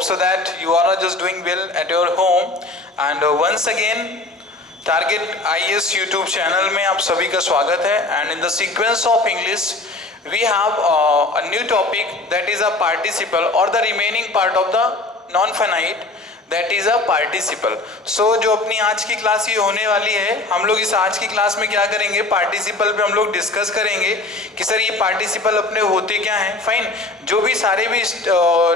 hope so that you all are just doing well at your home. And once again, target IAS YouTube channel में आप सभी का स्वागत है. And in the sequence of English we have a new topic that is a participle और the remaining part of the non finite that is a participle. So जो अपनी आज की क्लास ये होने वाली है, हम लोग इस आज की क्लास में क्या करेंगे, पार्टिसिपल पे हम लोग डिस्कस करेंगे कि सर ये पार्टिसिपल अपने होते क्या हैं. फाइन, जो भी सारे भी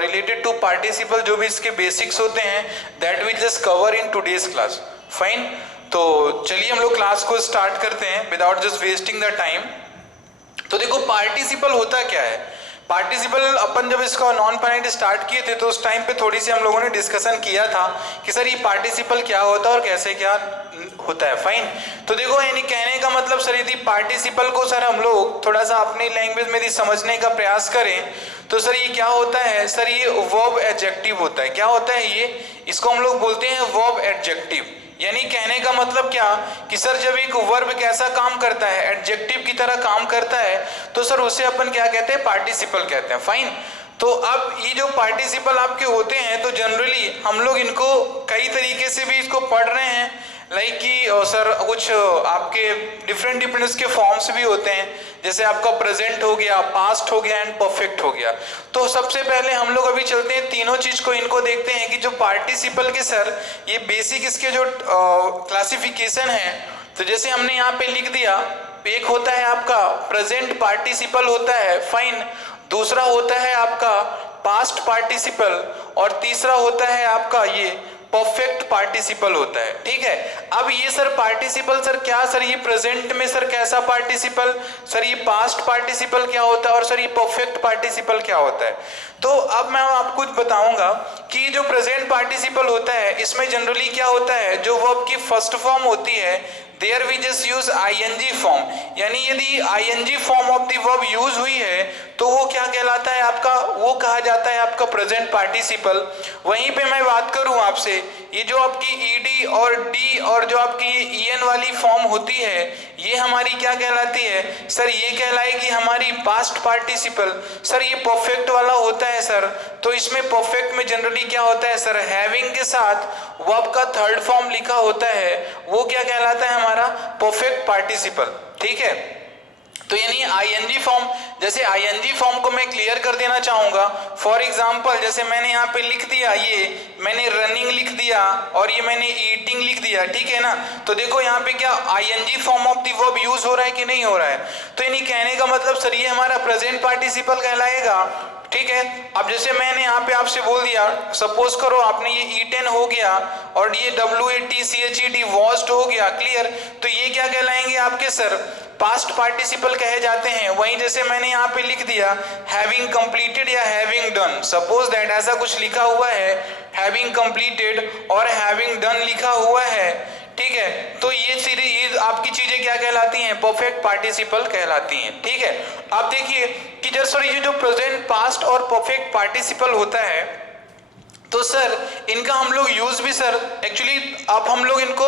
रिलेटेड टू पार्टिसिपल जो भी इसके बेसिक्स होते हैं that will just cover in today's class. Fine, तो चलिए हम लोग क्लास को स्टार्ट करते हैं without just wasting the time. तो देखो पार्टिसिपल होता क्या है. पार्टिसिपल अपन जब इसका नॉन फाइनाइट स्टार्ट किए थे तो उस टाइम पे थोड़ी सी हम लोगों ने डिस्कशन किया था कि सर ये पार्टिसिपल क्या होता है और कैसे क्या होता है. फाइन, तो देखो यानी कहने का मतलब सर यदि पार्टिसिपल को सर हम लोग थोड़ा सा अपनी लैंग्वेज में यदि समझने का प्रयास करें तो सर ये क्या होता है. सर ये वर्ब एडजेक्टिव होता है. क्या होता है ये, इसको हम लोग बोलते हैं वर्ब एडजेक्टिव. यानी कहने का मतलब क्या कि सर जब एक वर्ब कैसा काम करता है, एडजेक्टिव की तरह काम करता है, तो सर उसे अपन क्या कहते हैं, पार्टिसिपल कहते हैं. फाइन, तो अब ये जो पार्टिसिपल आपके होते हैं तो जनरली हम लोग इनको कई तरीके से भी इसको पढ़ रहे हैं. लाइक कि सर कुछ आपके डिफरेंट इसके फॉर्म्स भी होते हैं, जैसे आपका प्रेजेंट हो गया, पास्ट हो गया एंड परफेक्ट हो गया. तो सबसे पहले हम लोग अभी चलते हैं तीनों चीज को इनको देखते हैं कि जो पार्टिसिपल के सर ये बेसिक इसके जो क्लासिफिकेशन है. तो जैसे हमने यहाँ पे लिख दिया, एक होता है आपका प्रेजेंट पार्टिसिपल होता है. फाइन, दूसरा होता है आपका पास्ट पार्टिसिपल और तीसरा होता है आपका ये परफेक्ट पार्टिसिपल होता है. ठीक है, अब ये सर पार्टिसिपल सर क्या, सर ये प्रेजेंट में सर कैसा पार्टिसिपल, सर ये पास्ट पार्टिसिपल क्या होता है और सर ये परफेक्ट पार्टिसिपल क्या होता है. तो अब मैं आपको बताऊंगा कि जो प्रेजेंट पार्टिसिपल होता है इसमें जनरली क्या होता है, जो वर्ब की फर्स्ट फॉर्म होती है there we just use ING form. यानी यदि ING form of the verb use हुई है तो वो क्या कहलाता है आपका, वो कहा जाता है आपका प्रेजेंट पार्टिसिपल. वहीं पे मैं बात करूं आपसे, ये जो आपकी ED और D और जो आपकी EN वाली फॉर्म होती है ये हमारी क्या कहलाती है, सर ये कहलाएगी हमारी पास्ट पार्टिसिपल. सर ये परफेक्ट वाला होता है सर, तो इसमें परफेक्ट में जनरली क्या होता है सर, हैविंग के साथ वर्ब का थर्ड फॉर्म लिखा होता है, वो क्या कहलाता है हमारा परफेक्ट पार्टिसिपल. ठीक है, तो यानी ING फॉर्म, जैसे ING फॉर्म को मैं क्लियर कर देना चाहूंगा. फॉर एग्जांपल जैसे मैंने यहाँ पे लिख दिया, ये मैंने रनिंग लिख दिया और ये मैंने ईटिंग लिख दिया. ठीक है ना, तो देखो यहाँ पे क्या ING form of the verb use हो रहा है कि नहीं हो रहा है. तो यानी कहने का मतलब सर ये हमारा प्रेजेंट पार्टिसिपल कहलाएगा. ठीक है, अब जैसे मैंने यहाँ पे आपसे बोल दिया, सपोज करो आपने ये ईटेन हो गया और ये WATCHED वॉश्ड हो गया. क्लियर, तो ये क्या कहलाएंगे आपके सर, पास्ट पार्टिसिपल कहे जाते हैं. वहीं जैसे मैंने यहाँ पे लिख दिया हैविंग कंप्लीटेड या हैविंग डन, सपोज दैट ऐसा कुछ लिखा हुआ है, हैविंग कंप्लीटेड और हैविंग डन लिखा हुआ है. ठीक है, तो ये सीरीज आपकी चीजें क्या कहलाती हैं, परफेक्ट पार्टिसिपल कहलाती हैं. ठीक है, अब देखिए कि जब सर ये जो प्रेजेंट, पास्ट और परफेक्ट पार्टिसिपल होता है तो सर इनका हम लोग यूज भी सर एक्चुअली अब हम लोग इनको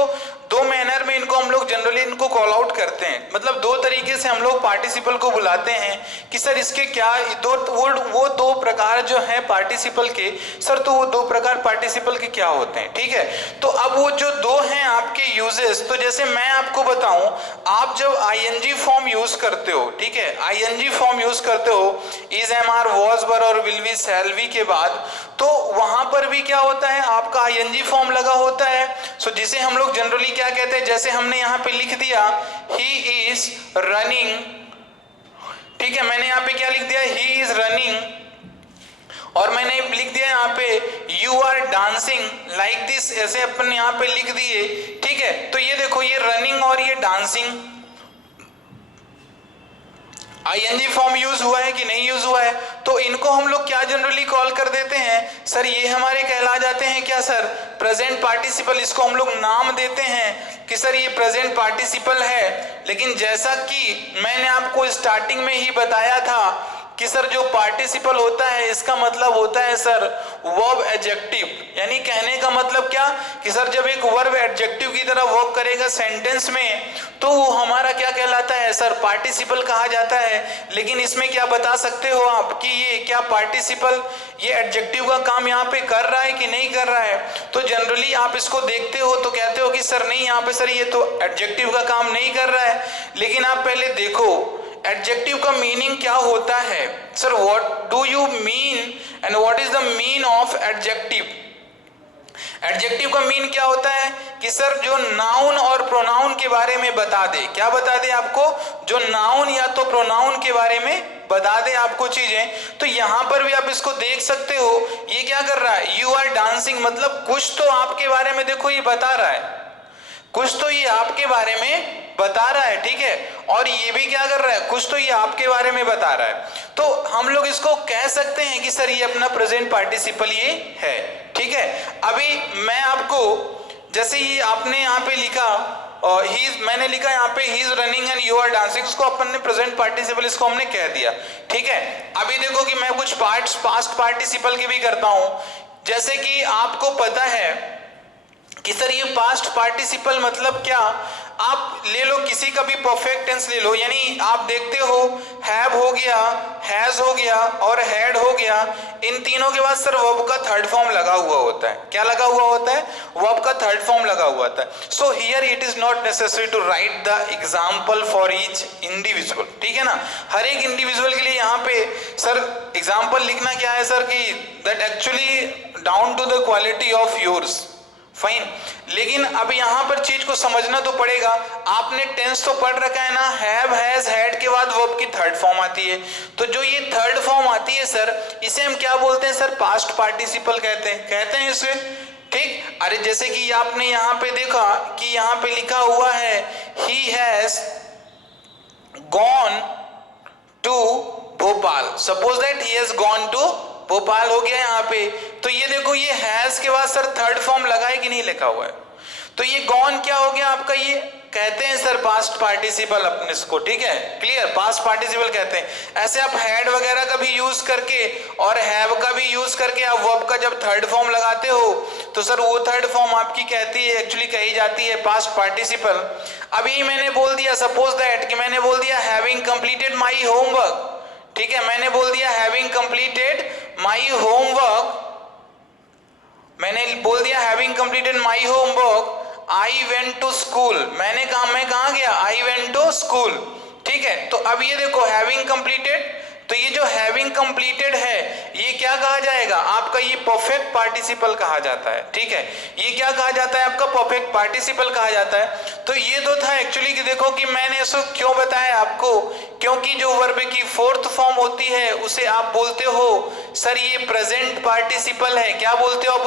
दो मैनर में इनको हम लोग जनरली इनको कॉल आउट करते हैं. मतलब दो तरीके से हम लोग पार्टिसिपल को बुलाते हैं कि सर इसके क्या वो दो प्रकार जो है पार्टिसिपल के सर, तो वो दो प्रकार पार्टिसिपल के क्या होते हैं. ठीक है, तो अब वो जो दो हैं आपके यूजेस, तो जैसे मैं आपको बताऊं, आप जब ING फॉर्म यूज करते हो, ठीक है, ING फॉर्म यूज करते हो इज, एम, आर, वॉज, वर और विल बी, शैल बी के बाद, तो वहां पर भी क्या होता है आपका ING फॉर्म लगा होता है. सो जिसे हम लोग जनरली क्या कहते हैं, जैसे हमने यहाँ पे लिख दिया ही इज रनिंग. ठीक है, मैंने यहाँ पे क्या लिख दिया, ही इज रनिंग, और मैंने लिख दिया यहाँ पे you are dancing like this, ऐसे अपन यहाँ पे लिख दिए. ठीक है, तो ये देखो ये रनिंग और ये डांसिंग ING फॉर्म यूज हुआ है कि नहीं यूज हुआ है. तो इनको हम लोग क्या जनरली कॉल कर देते हैं सर, ये हमारे कहला जाते हैं क्या सर, प्रेजेंट पार्टिसिपल. इसको हम लोग नाम देते हैं कि सर ये प्रेजेंट पार्टिसिपल है. लेकिन जैसा कि मैंने आपको स्टार्टिंग में ही बताया था कि सर जो पार्टिसिपल होता है इसका मतलब होता है सर वर्ब एडजेक्टिव. यानी कहने का मतलब क्या कि सर जब एक वर्ब एडजेक्टिव की तरह वर्क करेगा सेंटेंस में तो वो हमारा क्या कहलाता है सर, पार्टिसिपल कहा जाता है। लेकिन इसमें क्या बता सकते हो आप कि ये क्या पार्टिसिपल ये एडजेक्टिव का काम यहाँ पे कर रहा है कि नहीं कर रहा है? तो जनरली आप इसको देखते हो तो कहते हो कि सर नहीं, यहाँ पे सर ये तो एडजेक्टिव का काम नहीं कर रहा है। लेकिन आप पहले देखो एडजेक्टिव का मीनिंग क्या होता है। Sir what do you mean and what is the mean of adjective? Adjective का मीन क्या होता है कि सर जो नाउन और प्रोनाउन के बारे में बता दे। क्या बता दे आपको? जो नाउन या तो प्रोनाउन के बारे में बता दे आपको चीजें। तो यहां पर भी आप इसको देख सकते हो, ये क्या कर रहा है, यू आर डांसिंग, मतलब कुछ तो आपके बारे में देखो ये बता रहा है, कुछ तो ये आपके बारे में बता रहा है, ठीक है। और ये भी क्या कर रहा है, कुछ तो ये आपके बारे में बता रहा है। तो हम लोग इसको कह सकते हैं कि सर ये अपना प्रेजेंट पार्टिसिपल ये है, ठीक है। अभी मैं आपको जैसे ये आपने यहाँ पे लिखा मैंने लिखा यहाँ पे he is running and you are dancing, इसको अपन ने प्रेजेंट पार्टिसिपल इसको हमने कह दिया, ठीक है। अभी देखो कि मैं कुछ पास्ट पार्टिसिपल के भी करता हूं। जैसे कि आपको पता है कि सर ये पास्ट पार्टिसिपल मतलब क्या, आप ले लो किसी का भी परफेक्ट टेंस ले लो, यानी आप देखते हो हैव हो गया, हैज हो गया और हैड हो गया, इन तीनों के बाद सर वर्ब का थर्ड फॉर्म लगा हुआ होता है। क्या लगा हुआ होता है? वर्ब का थर्ड फॉर्म लगा हुआ होता है। So here it is not necessary to write the example for each individual, ठीक है ना। हर एक इंडिविजुअल के लिए यहाँ पे सर एग्जाम्पल लिखना क्या है सर कि that actually down to the quality of yours, fine. लेकिन अब यहां पर चीज को समझना तो पड़ेगा। आपने टेंस तो पढ़ रखा है ना, हैव हैज हैड के बाद वर्ब की थर्ड फॉर्म आती है। तो जो ये थर्ड फॉर्म आती है सर, इसे हम क्या बोलते हैं सर, पास्ट पार्टिसिपल कहते हैं इसे, ठीक। अरे जैसे कि आपने यहां पे देखा कि यहां पे लिखा हुआ है he has gone to Bhopal, suppose that he has gone to Bhopal हो गया यहाँ पे। तो ये देखो ये हैज के बाद सर थर्ड फॉर्म लगा है कि नहीं लिखा हुआ है? तो ये गॉन क्या हो गया आपका, ये कहते हैं सर पास्ट पार्टिसिपल अपने इसको, ठीक है, क्लियर, पास्ट पार्टिसिपल कहते हैं। ऐसे आप हैड वगैरह का भी यूज करके और हैव का भी यूज करके आप वर्ब का जब थर्ड फॉर्म लगाते हो तो सर वो थर्ड फॉर्म आपकी कहती है, एक्चुअली कही जाती है पास्ट पार्टिसिपल। अभी मैंने बोल दिया सपोज दैट कि मैंने बोल दिया हैविंग कंप्लीटेड माई होमवर्क, ठीक है, मैंने बोल दिया हैविंग कंप्लीटेड माई होमवर्क, मैंने बोल दिया having completed my homework I went to school, मैं कहा गया, आई वेंट टू स्कूल, ठीक है। तो अब ये देखो हैविंग कंप्लीटेड, तो ये जो हैविंग कंप्लीटेड है ये क्या कहा जाएगा आपका, ये परफेक्ट पार्टिसिपल कहा जाता है, ठीक है। ये क्या कहा जाता है आपका, परफेक्ट पार्टिसिपल कहा जाता है। तो ये तो था एक्चुअली कि देखो कि मैंने इसको क्यों बताया आपको, क्योंकि जो वर्ब की फोर्थ फॉर्म होती है उसे आप बोलते हो सर ये प्रेजेंट पार्टिसिपल है। क्या बोलते हो आप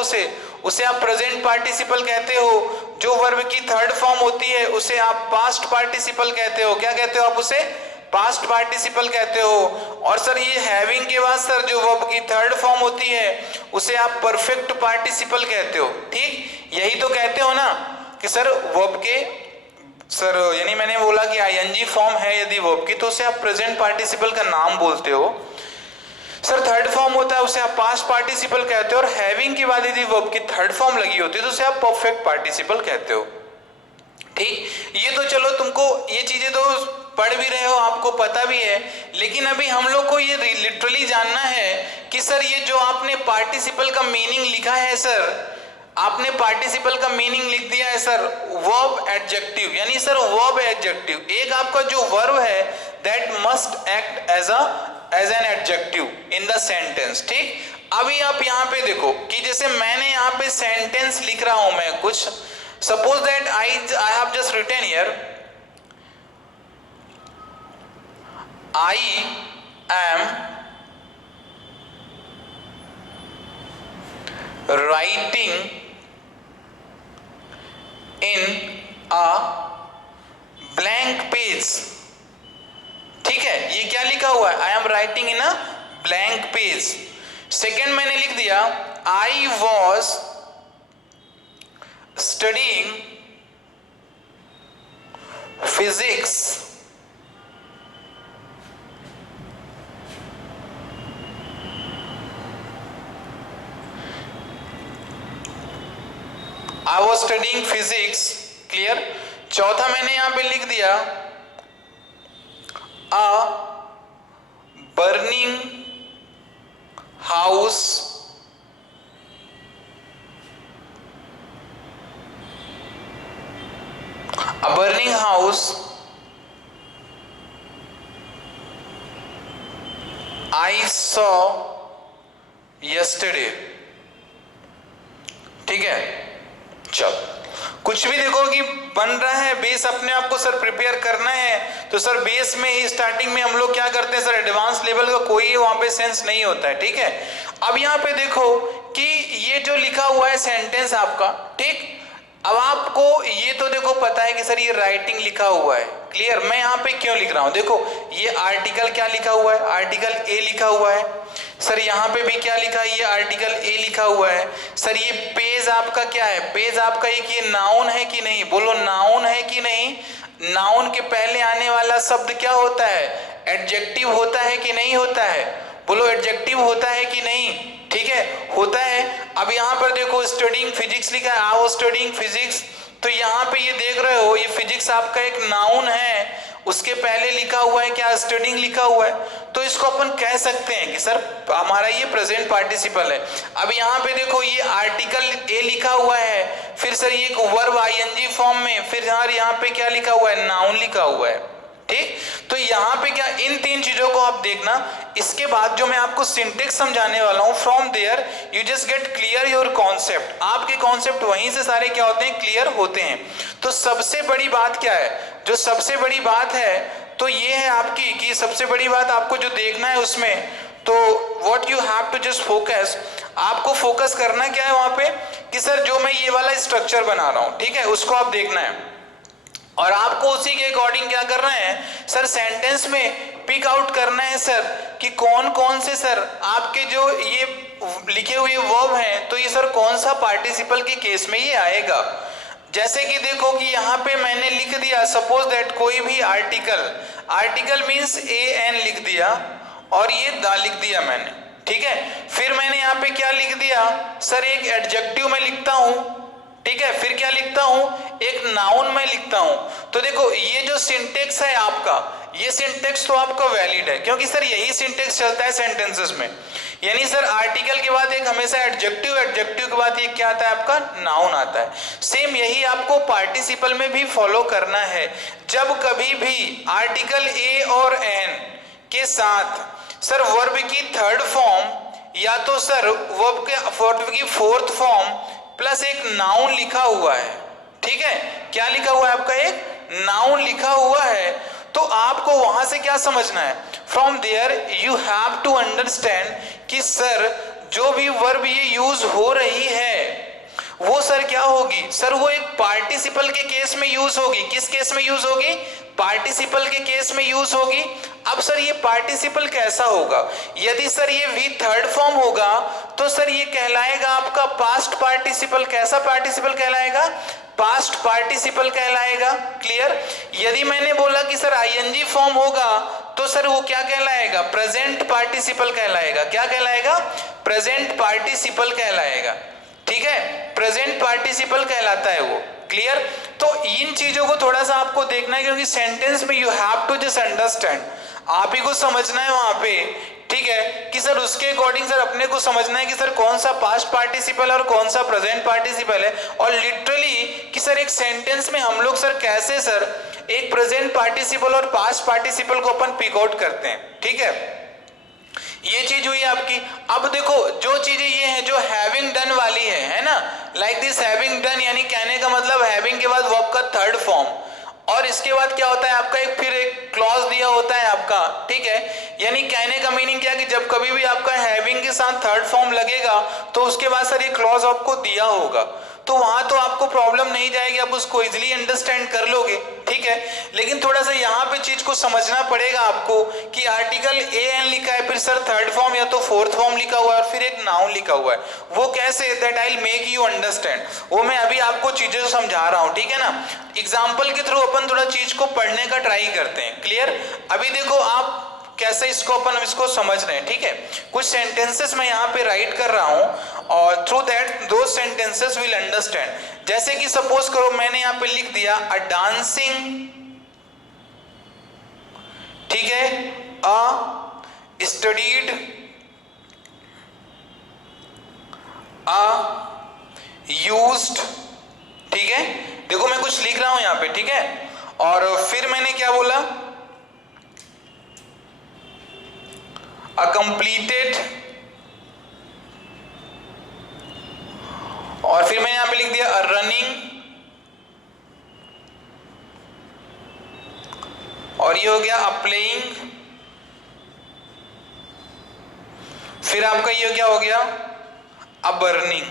उसे आप प्रेजेंट पार्टिसिपल कहते हो। जो वर्ब की थर्ड फॉर्म होती है उसे आप पास्ट पार्टिसिपल कहते हो। क्या कहते हो आप उसे? पास्ट पार्टिसिपल कहते हो। और सर ये हैविंग के बाद सर जो वर्ब की थर्ड फॉर्म होती है उसे आप परफेक्ट पार्टिसिपल कहते हो, ठीक। यही तो कहते हो ना कि सर वर्ब के सर यानी मैंने बोला कि आईएनजी फॉर्म है यदि वर्ब की तो उसे आप प्रेजेंट पार्टिसिपल का नाम बोलते हो। सर थर्ड फॉर्म होता है उसे आप पास्ट पार्टिसिपल कहते हो। और हैविंग के बाद यदि वर्ब की थर्ड फॉर्म लगी होती है तो उसे आप परफेक्ट पार्टिसिपल कहते हो, ठीक। ये तो चलो तुमको ये चीजें तो पढ़ भी रहे हो, आपको पता भी है। लेकिन अभी हम लोग को ये लिटरली जानना है कि सर ये जो आपने पार्टिसिपल का मीनिंग लिखा है सर, आपने पार्टिसिपल का मीनिंग लिख दिया है सर वर्ब एडजेक्टिव, यानी सर वर्ब एडजेक्टिव एक आपका जो वर्ब है that must act as an adjective in the sentence, ठीक। अभी आप यहाँ पे देखो कि जैसे मैंने यहाँ पे सेंटेंस लिख रहा हूं मैं कुछ, suppose that I have just written here I am writing in a blank page, ठीक है। ये क्या लिखा हुआ है? I am writing in a blank page. Second मैंने लिख दिया I was studying physics I was studying physics, clear। चौथा मैंने यहां पे लिख दिया अ burning house I saw yesterday। ठीक है, चल कुछ भी देखो कि बन रहा है बेस, अपने आप को सर प्रिपेयर करना है तो सर बेस में ही स्टार्टिंग में हम लोग क्या करते हैं सर, एडवांस लेवल का कोई वहां पे सेंस नहीं होता है। ठीक है, अब यहाँ पे देखो कि ये जो लिखा हुआ है सेंटेंस आपका, ठीक, अब आपको ये तो देखो पता है कि सर ये राइटिंग लिखा हुआ है, क्लियर। मैं यहाँ पे क्यों लिख रहा हूं, देखो ये आर्टिकल क्या लिखा हुआ है, आर्टिकल ए लिखा हुआ है सर, यहाँ पे भी क्या लिखा है, ये आर्टिकल ए लिखा हुआ है सर। ये पेज आपका क्या है, पेज आपका एक ये नाउन है कि नहीं, बोलो नाउन है कि नहीं। नाउन के पहले आने वाला शब्द क्या होता है, एडजेक्टिव होता है कि नहीं होता है, बोलो एडजेक्टिव होता है कि नहीं, ठीक है होता है। अब यहाँ पर देखो स्टडीइंग फिजिक्स लिखा है, आई वाज स्टडीइंग फिजिक्स, तो यहाँ पे ये देख रहे हो ये फिजिक्स आपका एक नाउन है, उसके पहले लिखा हुआ है क्या, स्टडीइंग लिखा हुआ है, तो इसको अपन कह सकते हैं कि सर हमारा ये प्रेजेंट पार्टिसिपल है। अब यहाँ पे देखो ये आर्टिकल ए लिखा हुआ है, फिर सर ये एक वर्ब आईएनजी फॉर्म में, फिर यहाँ पे क्या लिखा हुआ है, नाउन लिखा हुआ है, ठीक। तो यहाँ पे क्या, इन तीन चीजों को आप देखना। इसके बाद जो मैं आपको सिंटेक्स समझाने वाला हूँ, from there you just get clear your concept, आपके कॉन्सेप्ट वहीं से सारे क्या होते हैं, क्लियर होते हैं। तो सबसे बड़ी बात क्या है, जो सबसे बड़ी बात है तो ये है आपकी कि सबसे बड़ी बात आपको जो देखना है उसमें, तो what you have to just focus, आपको फोकस करना क्या है वहां पे कि सर जो मैं ये वाला स्ट्रक्चर बना रहा हूं, ठीक है, उसको आप देखना है और आपको उसी के अकॉर्डिंग क्या करना है सर, सेंटेंस में पिक आउट करना है सर कि कौन कौन से सर आपके जो ये लिखे हुए वर्ब हैं, तो ये सर कौन सा पार्टिसिपल के केस में ये आएगा। जैसे कि देखो कि यहाँ पे मैंने लिख दिया सपोज दैट कोई भी article, article means A N लिख दिया और ये दा लिख दिया मैंने, ठीक है। फिर मैंने यहाँ पे क्या लिख दिया सर, एक एडजेक्टिव में लिखता हूं, ठीक है, फिर क्या लिखता हूं, एक नाउन में लिखता हूं। तो देखो ये जो सिंटेक्स है आपका, ये सिंटेक्स तो आपका वैलिड है क्योंकि सर यही सिंटेक्स चलता है सेंटेंसेस में, यानी सर आर्टिकल के बाद एक हमेशा एडजेक्टिव, एडजेक्टिव के बाद एक क्या आता है आपका, नाउन आता है। सेम यही आपको पार्टिसिपल में भी फॉलो करना है। जब कभी भी आर्टिकल ए और एन के साथ सर वर्ब की थर्ड फॉर्म या तो सर वर्ब की फोर्थ फॉर्म प्लस एक नाउन लिखा हुआ है, ठीक है, क्या लिखा हुआ है आपका, एक नाउन लिखा हुआ है, तो आपको वहां से क्या समझना है, from there you have to understand कि सर जो भी वर्ब ये यूज हो रही है वो सर क्या होगी, सर वो एक पार्टिसिपल के केस में यूज होगी। किस केस में यूज होगी, पार्टिसिपल के केस में यूज होगी। अब सर ये पार्टिसिपल कैसा होगा, यदि सर ये वी थर्ड फॉर्म होगा तो सर ये कहलाएगा आपका पास्ट पार्टिसिपल। कैसा पार्टिसिपल कहलाएगा, पास्ट पार्टिसिपल कहलाएगा, क्लियर। यदि मैंने बोला कि सर आईएनजी फॉर्म होगा तो सर वो क्या कहलाएगा, प्रेजेंट पार्टिसिपल कहलाएगा। क्या कहलाएगा, प्रेजेंट पार्टिसिपल कहलाएगा, ठीक है, प्रेजेंट पार्टिसिपल कहलाता है वो, क्लियर। तो इन चीजों को थोड़ा सा आपको देखना है क्योंकि सेंटेंस में you have to just understand, आप ही को समझना है वहां पे, ठीक है, कि सर उसके अकॉर्डिंग सर अपने को समझना है कि सर कौन सा पास्ट पार्टिसिपल और कौन सा प्रेजेंट पार्टिसिपल है। और लिटरली कि सर एक सेंटेंस में हम लोग सर कैसे सर एक प्रेजेंट पार्टिसिपल और पास्ट पार्टिसिपल को अपन पिक आउट करते हैं, ठीक है, ये चीज हुई आपकी। अब देखो जो चीजें ये हैं जो हैविंग डन वाली है ना, लाइक दिस हैविंग डन, यानी कहने का मतलब हैविंग के बाद वर्ब का थर्ड फॉर्म और इसके बाद क्या होता है आपका एक फिर एक क्लॉज दिया होता है आपका, ठीक है। यानी कहने का मीनिंग क्या कि जब कभी भी आपका हैविंग के साथ थर्ड फॉर्म लगेगा तो उसके बाद सर ये क्लॉज आपको दिया होगा, तो वहां तो आपको प्रॉब्लम नहीं जाएगी, आप उसको इजीली अंडरस्टैंड कर लोगे, ठीक है। लेकिन थोड़ा सा यहाँ पे चीज को समझना पड़ेगा आपको कि आर्टिकल ए एन लिखा है, फिर सर थर्ड फॉर्म या तो फोर्थ फॉर्म लिखा हुआ है और फिर एक नाउन लिखा हुआ है, वो कैसे, that I will make you understand, वो मैं अभी आपको चीजें समझा रहा हूँ, ठीक है ना। एग्जाम्पल के थ्रू अपन थोड़ा चीज को पढ़ने का ट्राई करते हैं, क्लियर। अभी देखो आप कैसे इसको अपन इसको समझ रहे हैं, ठीक है। कुछ सेंटेंसेस मैं यहाँ पे राइट कर रहा हूं और थ्रू दैट दो सेंटेंसेस विल अंडरस्टैंड। जैसे कि सपोज करो मैंने यहाँ पे लिख दिया अ डांसिंग, ठीक है, अ स्टडीड, अ यूज्ड, ठीक है। देखो मैं कुछ लिख रहा हूं यहां पे, ठीक है, और फिर मैंने क्या बोला, अ कंप्लीटेड, और फिर मैंने यहां पे लिख दिया अ रनिंग, और ये हो गया अ प्लेइंग, फिर आपका ये क्या हो गया अ बर्निंग,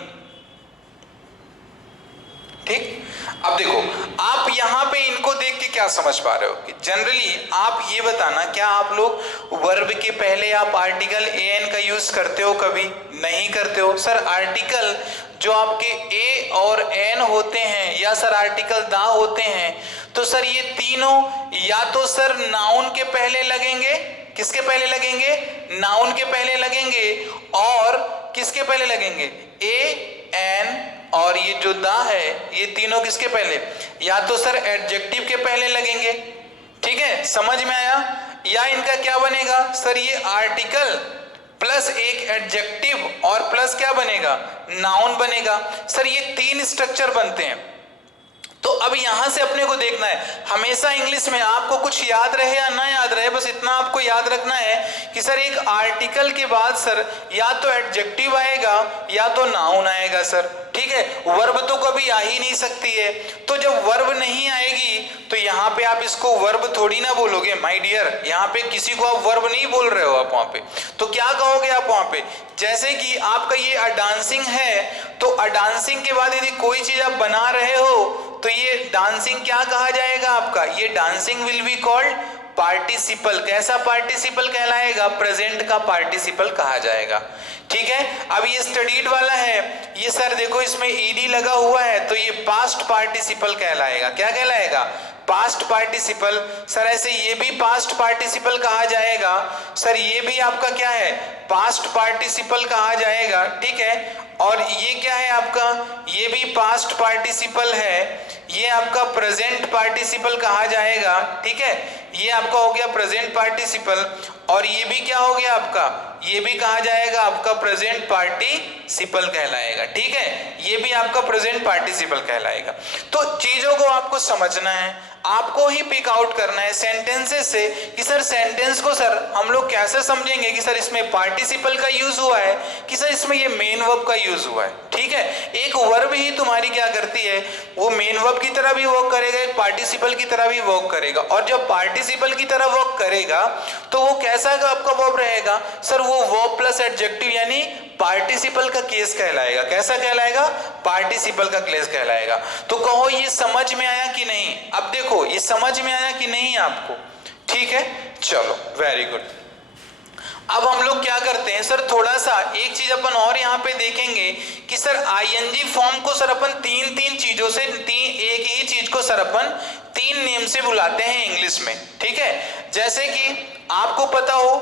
ठीक। अब देखो आप यहां पे इनको देख के क्या समझ पा रहे हो कि जनरली आप ये बताना, क्या आप लोग वर्ब के पहले आप आर्टिकल एन का यूज करते हो? कभी नहीं करते हो। सर आर्टिकल जो आपके ए और एन होते हैं या सर आर्टिकल दा होते हैं, तो सर ये तीनों या तो सर नाउन के पहले लगेंगे, किसके पहले लगेंगे? नाउन के पहले लगेंगे, और किसके पहले लगेंगे? ए एन, और ये जो दा है ये तीनों किसके पहले? या तो सर एडजेक्टिव के पहले लगेंगे, ठीक है, समझ में आया? या इनका क्या बनेगा सर, ये आर्टिकल प्लस एक एडजेक्टिव और प्लस क्या बनेगा? नाउन बनेगा। सर ये तीन स्ट्रक्चर बनते हैं। तो अब यहां से अपने को देखना है, हमेशा इंग्लिश में आपको कुछ याद रहे या ना याद रहे, बस इतना आपको याद रखना है कि सर एक आर्टिकल के बाद सर या तो एडजेक्टिव आएगा या तो नाउन आएगा सर, ठीक है। वर्ब तो कभी आ ही नहीं सकती है। तो जब वर्ब नहीं आएगी तो यहाँ पे आप इसको वर्ब थोड़ी ना बोलोगे माय डियर, यहाँ पे किसी को आप वर्ब नहीं बोल रहे हो आप वहां पे, तो क्या कहोगे आप वहां पे? जैसे कि आपका ये अ डांसिंग है, तो अ डांसिंग के बाद यदि कोई चीज आप बना रहे हो तो ये डांसिंग क्या कहा जाएगा आपका? ये dancing will be called participle. कैसा पार्टिसिपल कहलाएगा? प्रेजेंट का पार्टिसिपल कहा जाएगा, ठीक है। अब ये स्टडीड वाला है, ये सर देखो इसमें ईडी लगा हुआ है, तो ये पास्ट पार्टिसिपल कहलाएगा। क्या कहलाएगा? Past participle. सर ऐसे ये भी पास्ट पार्टिसिपल कहा जाएगा, सर ये भी आपका क्या है? पास्ट पार्टिसिपल कहा जाएगा, ठीक है। और ये क्या है आपका? ये भी पास्ट पार्टिसिपल है, ये आपका प्रेजेंट पार्टिसिपल कहा जाएगा, ठीक है। ये आपका हो गया प्रेजेंट पार्टिसिपल, और ये भी क्या हो गया आपका? ये भी कहा जाएगा आपका प्रेजेंट पार्टिसिपल कहलाएगा, ठीक है। ये भी आपका प्रेजेंट पार्टिसिपल कहलाएगा। तो चीजों को आपको समझना है, आपको ही पिक आउट करना है सेंटेंसेस से कि सर सेंटेंस को सर हम लोग कैसे समझेंगे कि सर इसमें पार्टिसिपल का यूज हुआ है कि सर इसमें ये मेन वर्ब का यूज हुआ है, ठीक है। एक वर्ब ही तुम्हारी क्या करती है, वो मेन वर्ब की तरह भी वर्क करेगा, एक पार्टिसिपल की तरह भी वर्क करेगा, और जब पार्टिसिपल की तरह वर्क करेगा तो वो कैसा आपका वर्ब रहेगा सर? वो वर्ब प्लस एडजेक्टिव यानी पार्टिसिपल का केस कहलाएगा। कैसा कहलाएगा? पार्टिसिपल का केस कहलाएगा। तो कहो ये समझ में आया कि नहीं? अब देखो ये समझ में आया कि नहीं आपको, ठीक है, चलो वेरी गुड। अब हम लोग क्या करते हैं सर, थोड़ा सा एक चीज अपन और यहाँ पे देखेंगे कि सर आईएनजी फॉर्म को सर अपन तीन तीन चीजों से एक ही चीज को सर अपन तीन नेम से बुलाते हैं इंग्लिश में, ठीक है। जैसे कि आपको पता हो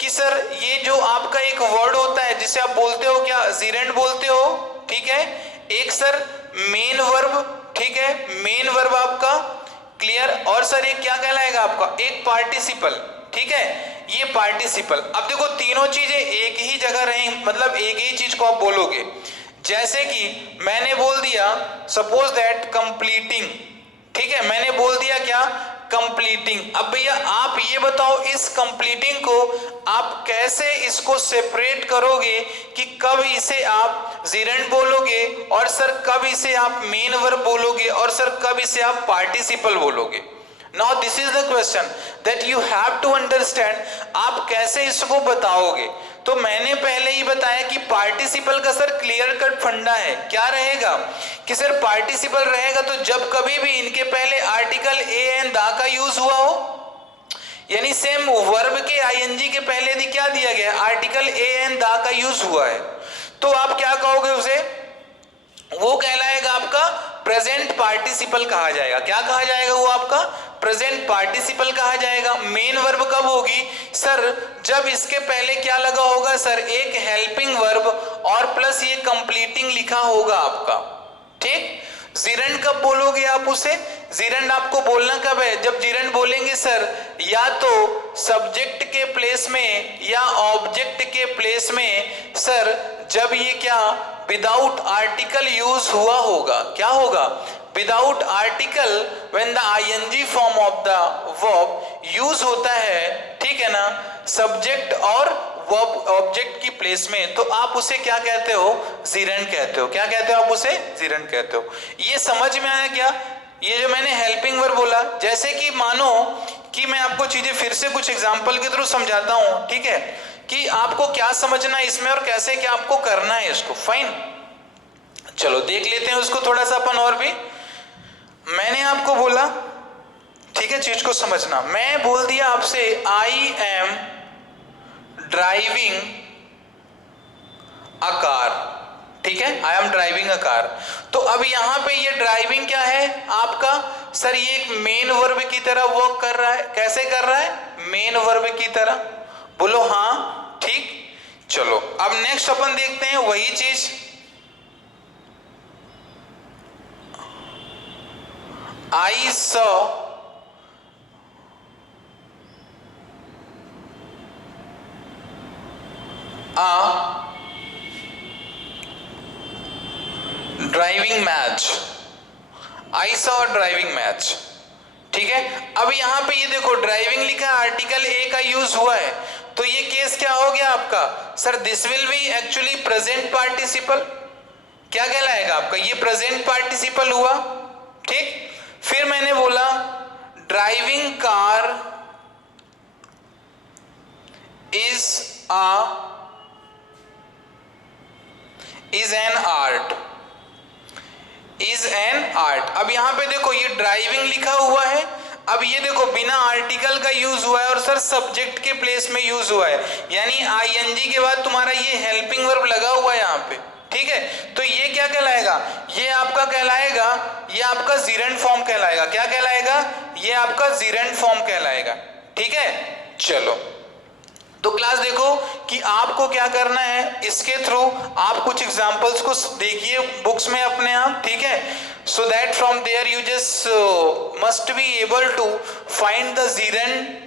कि सर ये जो आपका एक वर्ड होता है जिसे आप बोलते हो क्या? जीरेंड बोलते हो, ठीक है। एक सर मेन वर्ब, ठीक है, मेन वर्ब आपका क्लियर, और सर एक क्या कहलाएगा आपका? एक पार्टिसिपल, ठीक है, ये पार्टिसिपल। अब देखो तीनों चीजें एक ही जगह रही, मतलब एक ही चीज को आप बोलोगे। जैसे कि मैंने बोल दिया सपोज दैट कंप्लीटिंग, ठीक है, मैंने बोल दिया क्या? कंप्लीटिंग। अब भैया आप ये बताओ इस कंप्लीटिंग को आप कैसे इसको सेपरेट करोगे कि कब इसे आप जीरेंड बोलोगे और सर कब इसे आप मेन वर्ब बोलोगे और सर कब इसे आप पार्टिसिपल बोलोगे? Now this is the question that you have to understand, आप कैसे इसको बताओगे? तो मैंने पहले ही बताया कि पार्टिसिपल का सर क्लियर कट फंडा है। क्या रहेगा कि सर पार्टिसिपल रहेगा तो जब कभी भी इनके पहले आर्टिकल ए एन दा का यूज हुआ हो, यानी सेम वर्ब के आईएनजी के पहले यदि क्या दिया गया? आर्टिकल ए एन दा का यूज हुआ है, तो आप क्या कहोगे उसे? वो कहलाएगा आपका प्रेजेंट पार्टिसिपल कहा जाएगा। क्या कहा जाएगा? वो आपका प्रेजेंट पार्टिसिपल कहा जाएगा। मेन वर्ब कब होगी सर, जब इसके पहले क्या लगा होगा सर, एक हेल्पिंग वर्ब और प्लस ये कंप्लीटिंग लिखा होगा आपका। ठीक, जिरंड कब बोलोगे आप उसे, जिरंड आपको बोलना कब है, जब जिरंड बोलेंगे सर या तो सब्जेक्ट के प्लेस में या ऑब्जेक्ट के प्लेस में सर, जब ये क्या विदाउट आर्टिकल यूज हुआ होगा। क्या होगा, without article when the ING form of the verb use होता है, ठीक है ना, सब्जेक्ट और वर्ब ऑब्जेक्ट की प्लेस में, तो आप उसे क्या कहते हो, जिरंड कहते हो। क्या कहते हो आप उसे, जिरंड कहते हो। ये समझ में आया क्या, ये जो मैंने हेल्पिंग वर्ब बोला, जैसे कि मानो कि मैं आपको चीजें फिर से कुछ एग्जांपल के थ्रू समझाता हूं, ठीक है, कि आपको क्या समझना है इसमें और कैसे क्या आपको करना है इसको। फाइन, चलो देख लेते हैं उसको थोड़ा सा अपन और भी। मैंने आपको बोला, ठीक है, चीज को समझना, मैं बोल दिया आपसे I am driving a car, ठीक है, I am driving a car. तो अब यहां पे ये ड्राइविंग क्या है आपका सर, ये एक मेन वर्ब की तरह वर्क कर रहा है। कैसे कर रहा है, मेन वर्ब की तरह, बोलो हाँ, ठीक। चलो अब नेक्स्ट अपन देखते हैं वही चीज, I saw a driving match, I saw a driving match, ठीक है। अब यहां पे ये देखो ड्राइविंग लिखा है, आर्टिकल ए का यूज हुआ है, तो ये केस क्या हो गया आपका sir, this will be actually present participle. क्या कहलाएगा आपका, ये प्रेजेंट पार्टिसिपल हुआ, ठीक। फिर मैंने बोला driving car is an art, is an art. अब यहां पे देखो ये ड्राइविंग लिखा हुआ है, अब ये देखो बिना आर्टिकल का यूज हुआ है और सर सब्जेक्ट के प्लेस में यूज हुआ है, यानी आईएनजी के बाद तुम्हारा ये हेल्पिंग वर्ब लगा हुआ है यहाँ पे, ठीक है। तो ये क्या कहलाएगा, ये आपका कहलाएगा, ये आपका जिरंड फॉर्म कहलाएगा। क्या कहलाएगा, ये आपका जिरंड फॉर्म कहलाएगा, ठीक है। चलो तो क्लास देखो कि आपको क्या करना है, इसके थ्रू आप कुछ एग्जांपल्स को देखिए बुक्स में अपने आप, ठीक है, so that from there you just must be able to find the gerund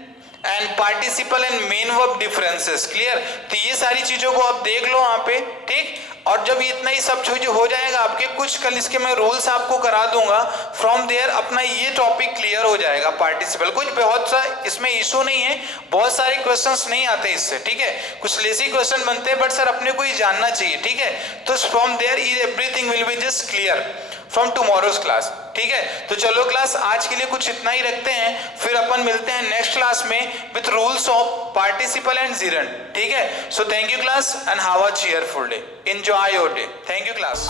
and participle and main verb differences. Clear, तो ये सारी चीजों को आप देख लो वहां पे, ठीक। और जब इतना ही सब चीज हो जाएगा आपके, कुछ कल इसके मैं रूल्स आपको करा दूंगा, फ्रॉम देयर अपना ये टॉपिक क्लियर हो जाएगा पार्टिसिपल। कुछ बहुत सा इसमें इशू नहीं है, बहुत सारे क्वेश्चंस नहीं आते इससे, ठीक है, कुछ लेजी क्वेश्चन बनते हैं, बट सर अपने को ये जानना चाहिए, ठीक है। तो from there everything will be just clear from tomorrow's class, ठीक है। तो चलो क्लास आज के लिए कुछ इतना ही रखते हैं, फिर अपन मिलते हैं नेक्स्ट क्लास में with rules of participle and gerund, ठीक है। So thank you class and have a cheerful day, enjoy your day, thank you class.